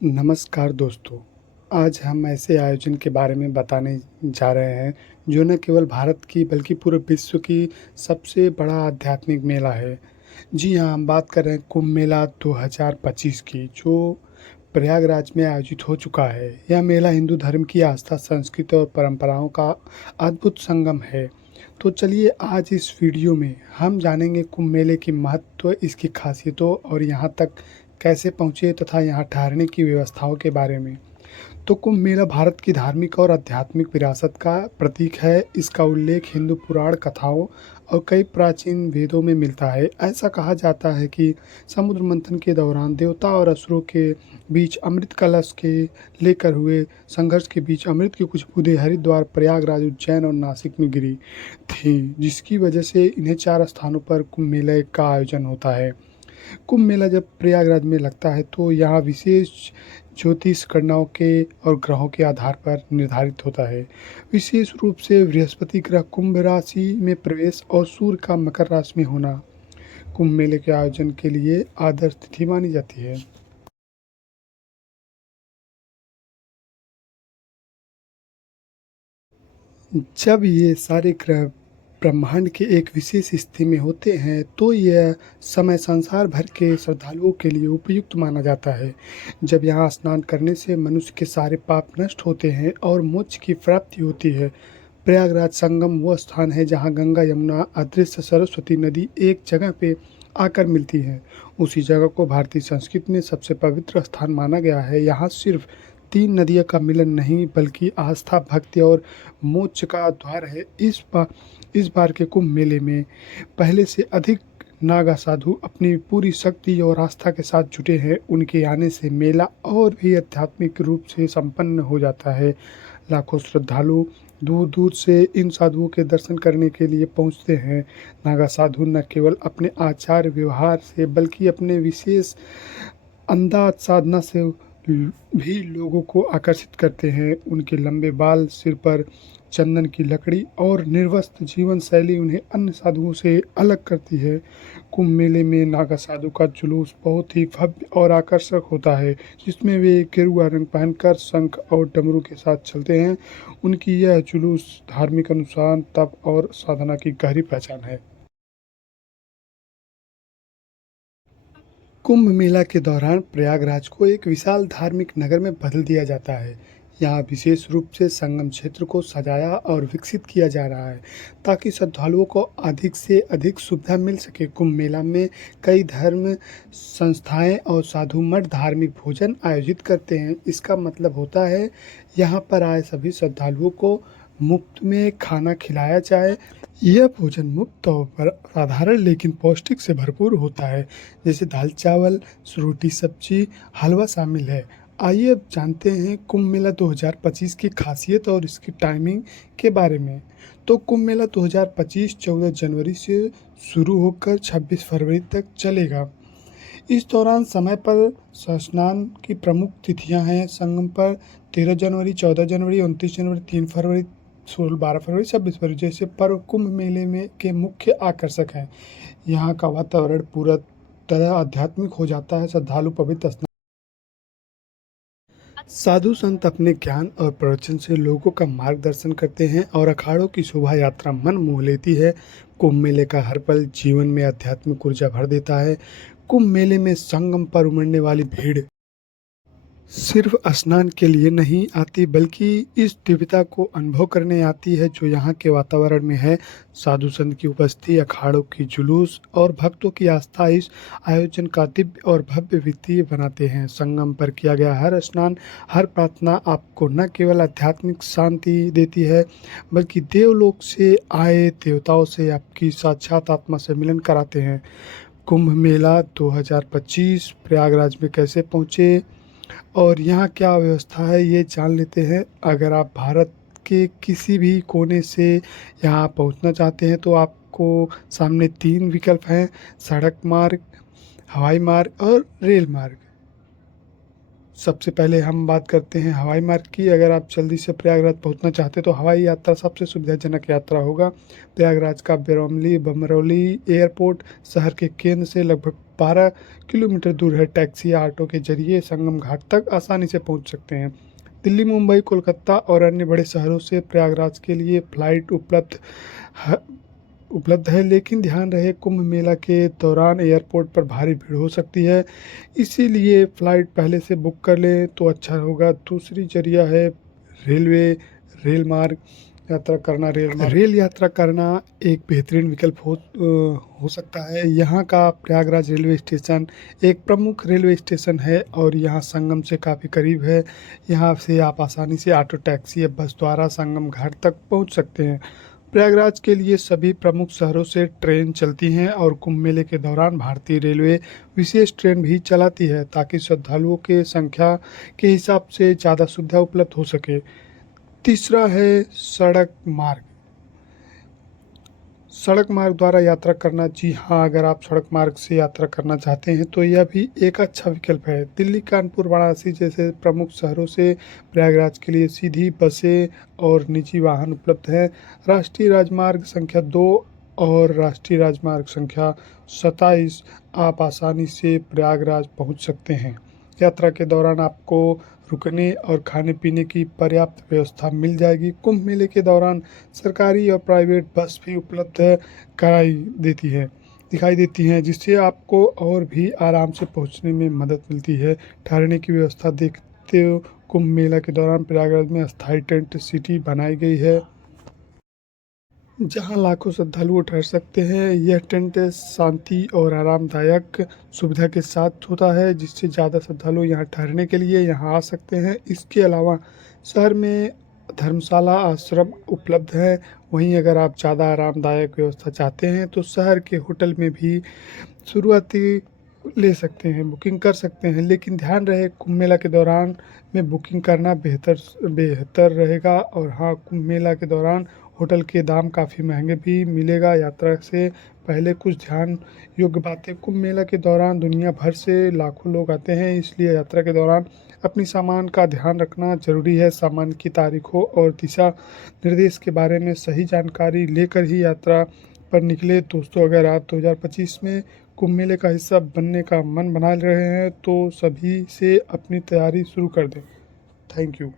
नमस्कार दोस्तों, आज हम ऐसे आयोजन के बारे में बताने जा रहे हैं, जो न केवल भारत की बल्कि पूरे विश्व की सबसे बड़ा आध्यात्मिक मेला है। जी हाँ, हम बात कर रहे हैं कुंभ मेला 2025 की, जो प्रयागराज में आयोजित हो चुका है। यह मेला हिंदू धर्म की आस्था, संस्कृति और परंपराओं का अद्भुत संगम है। तो चलिए आज इस वीडियो में हम जानेंगे कुंभ मेले की महत्व, इसकी खासियतों और यहाँ तक कैसे पहुँचे तथा यहाँ ठहरने की व्यवस्थाओं के बारे में। तो कुंभ मेला भारत की धार्मिक और आध्यात्मिक विरासत का प्रतीक है। इसका उल्लेख हिंदू पुराण कथाओं और कई प्राचीन वेदों में मिलता है। ऐसा कहा जाता है कि समुद्र मंथन के दौरान देवता और असुरों के बीच अमृत कलश के लेकर हुए संघर्ष के बीच अमृत की कुछ बूंदें हरिद्वार, प्रयागराज, उज्जैन और नासिक में गिरी थी, जिसकी वजह से इन्हें 4 स्थानों पर कुंभ मेले का आयोजन होता है। कुंभ मेला जब प्रयागराज में लगता है तो यहाँ विशेष ज्योतिष गणनाओं के और ग्रहों के आधार पर निर्धारित होता है। विशेष रूप से बृहस्पति ग्रह कुंभ राशि में प्रवेश और सूर्य का मकर राशि में होना कुंभ मेले के आयोजन के लिए आदर्श तिथि मानी जाती है। जब ये सारे ग्रह ब्रह्मांड के एक विशेष स्थिति में होते हैं तो यह समय संसार भर के श्रद्धालुओं के लिए उपयुक्त माना जाता है। जब यहाँ स्नान करने से मनुष्य के सारे पाप नष्ट होते हैं और मोक्ष की प्राप्ति होती है। प्रयागराज संगम वह स्थान है जहाँ गंगा, यमुना, अदृश्य सरस्वती नदी एक जगह पे आकर मिलती हैं। उसी जगह को भारतीय संस्कृति में सबसे पवित्र स्थान माना गया है। यहाँ सिर्फ 3 नदियों का मिलन नहीं बल्कि आस्था, भक्ति और मोक्ष का द्वार है। इस बार के कुंभ मेले में पहले से अधिक नागा साधु अपनी पूरी शक्ति और आस्था के साथ जुटे हैं। उनके आने से मेला और भी आध्यात्मिक रूप से संपन्न हो जाता है। लाखों श्रद्धालु दूर दूर से इन साधुओं के दर्शन करने के लिए पहुंचते हैं। नागा साधु न केवल अपने आचार व्यवहार से बल्कि अपने विशेष अंदाज साधना से भी लोगों को आकर्षित करते हैं। उनके लंबे बाल, सिर पर चंदन की लकड़ी और निर्वस्त्र जीवन शैली उन्हें अन्य साधुओं से अलग करती है। कुंभ मेले में नागा साधु का जुलूस बहुत ही भव्य और आकर्षक होता है, जिसमें वे गेरुआ रंग पहनकर शंख और डमरू के साथ चलते हैं। उनकी यह जुलूस धार्मिक अनुशासन, तप और साधना की गहरी पहचान है। कुंभ मेला के दौरान प्रयागराज को एक विशाल धार्मिक नगर में बदल दिया जाता है। यहाँ विशेष रूप से संगम क्षेत्र को सजाया और विकसित किया जा रहा है ताकि श्रद्धालुओं को अधिक से अधिक सुविधा मिल सके। कुंभ मेला में कई धर्म संस्थाएं और साधु मठ धार्मिक भोजन आयोजित करते हैं। इसका मतलब होता है यहाँ पर आए सभी श्रद्धालुओं को मुफ्त में खाना खिलाया जाए। यह भोजन मुफ्त तौर पर साधारण लेकिन पौष्टिक से भरपूर होता है, जैसे दाल चावल, रोटी सब्जी, हलवा शामिल है। आइए अब जानते हैं कुंभ मेला 2025 की खासियत और इसकी टाइमिंग के बारे में। तो कुंभ मेला 2025 14 जनवरी से शुरू होकर 26 फरवरी तक चलेगा। इस दौरान समय पर स्नान की प्रमुख तिथियां हैं। संगम पर 13 जनवरी, 14 जनवरी, 29 जनवरी, 3 फरवरी, 16, 12 फरवरी, 26 फरवरी जैसे पर्व कुंभ मेले में के मुख्य आकर्षक हैं। यहाँ का वातावरण पूरा तरह आध्यात्मिक हो जाता है। श्रद्धालु पवित्र स्नान, साधु संत अपने ज्ञान और प्रवचन से लोगों का मार्गदर्शन करते हैं और अखाड़ों की शोभा यात्रा मन मोह लेती है। कुंभ मेले का हर पल जीवन में आध्यात्मिक ऊर्जा भर देता है। कुंभ मेले में संगम पर उमड़ने वाली भीड़ सिर्फ स्नान के लिए नहीं आती बल्कि इस दिव्यता को अनुभव करने आती है जो यहाँ के वातावरण में है। साधु संत की उपस्थिति, अखाड़ों की जुलूस और भक्तों की आस्था इस आयोजन का दिव्य और भव्य वित्तीय बनाते हैं। संगम पर किया गया हर स्नान, हर प्रार्थना आपको न केवल आध्यात्मिक शांति देती है बल्कि देवलोक से आए देवताओं से आपकी साक्षात आत्मा से मिलन कराते हैं। कुंभ मेला 2025 प्रयागराज में कैसे पहुँचे और यहाँ क्या व्यवस्था है, ये जान लेते हैं। अगर आप भारत के किसी भी कोने से यहाँ पहुँचना चाहते हैं तो आपको सामने 3 विकल्प हैं: सड़क मार्ग, हवाई मार्ग और रेल मार्ग। सबसे पहले हम बात करते हैं हवाई मार्ग की। अगर आप जल्दी से प्रयागराज पहुंचना चाहते हैं तो हवाई यात्रा सबसे सुविधाजनक यात्रा होगा। प्रयागराज का बमरौली एयरपोर्ट शहर के केंद्र से लगभग 12 किलोमीटर दूर है। टैक्सी या ऑटो के जरिए संगम घाट तक आसानी से पहुंच सकते हैं। दिल्ली, मुंबई, कोलकाता और अन्य बड़े शहरों से प्रयागराज के लिए फ्लाइट उपलब्ध है, लेकिन ध्यान रहे कुंभ मेला के दौरान एयरपोर्ट पर भारी भीड़ हो सकती है, इसीलिए फ़्लाइट पहले से बुक कर लें तो अच्छा होगा। दूसरी जरिया है रेलवे, रेल मार्ग यात्रा करना। रेल यात्रा करना एक बेहतरीन विकल्प हो सकता है। यहाँ का प्रयागराज रेलवे स्टेशन एक प्रमुख रेलवे स्टेशन है और यहाँ संगम से काफ़ी करीब है। यहाँ से आप आसानी से ऑटो, टैक्सी या बस द्वारा संगम घाट तक पहुँच सकते हैं। प्रयागराज के लिए सभी प्रमुख शहरों से ट्रेन चलती हैं और कुंभ मेले के दौरान भारतीय रेलवे विशेष ट्रेन भी चलाती है, ताकि श्रद्धालुओं के संख्या के हिसाब से ज़्यादा सुविधा उपलब्ध हो सके। तीसरा है सड़क मार्ग। सड़क मार्ग द्वारा यात्रा करना। जी हाँ, अगर आप सड़क मार्ग से यात्रा करना चाहते हैं तो यह भी एक अच्छा विकल्प है। दिल्ली, कानपुर, वाराणसी जैसे प्रमुख शहरों से प्रयागराज के लिए सीधी बसें और निजी वाहन उपलब्ध हैं। राष्ट्रीय राजमार्ग संख्या 2 और राष्ट्रीय राजमार्ग संख्या 27 आप आसानी से प्रयागराज पहुंच सकते हैं। यात्रा के दौरान आपको रुकने और खाने पीने की पर्याप्त व्यवस्था मिल जाएगी। कुंभ मेले के दौरान सरकारी और प्राइवेट बस भी उपलब्ध दिखाई देती हैं, जिससे आपको और भी आराम से पहुंचने में मदद मिलती है। ठहरने की व्यवस्था देखते हुए कुंभ मेला के दौरान प्रयागराज में अस्थायी टेंट सिटी बनाई गई है, जहां लाखों श्रद्धालु ठहर सकते हैं। यह टेंट शांति और आरामदायक सुविधा के साथ होता है, जिससे ज़्यादा श्रद्धालु यहाँ ठहरने के लिए यहाँ आ सकते हैं। इसके अलावा शहर में धर्मशाला, आश्रम उपलब्ध है। वहीं अगर आप ज़्यादा आरामदायक व्यवस्था चाहते हैं तो शहर के होटल में भी शुरुआती ले सकते हैं, बुकिंग कर सकते हैं। लेकिन ध्यान रहे कुंभ मेला के दौरान में बुकिंग करना बेहतर रहेगा। और हाँ, कुंभ मेला के दौरान होटल के दाम काफ़ी महंगे भी मिलेगा। यात्रा से पहले कुछ ध्यान योग्य बातें। कुंभ मेला के दौरान दुनिया भर से लाखों लोग आते हैं, इसलिए यात्रा के दौरान अपनी सामान का ध्यान रखना जरूरी है। सामान की तारीखों और दिशा निर्देश के बारे में सही जानकारी लेकर ही यात्रा पर निकले। दोस्तों, अगर आप 2025 में कुंभ मेले का हिस्सा बनने का मन बना रहे हैं तो सभी से अपनी तैयारी शुरू कर दें। Thank you.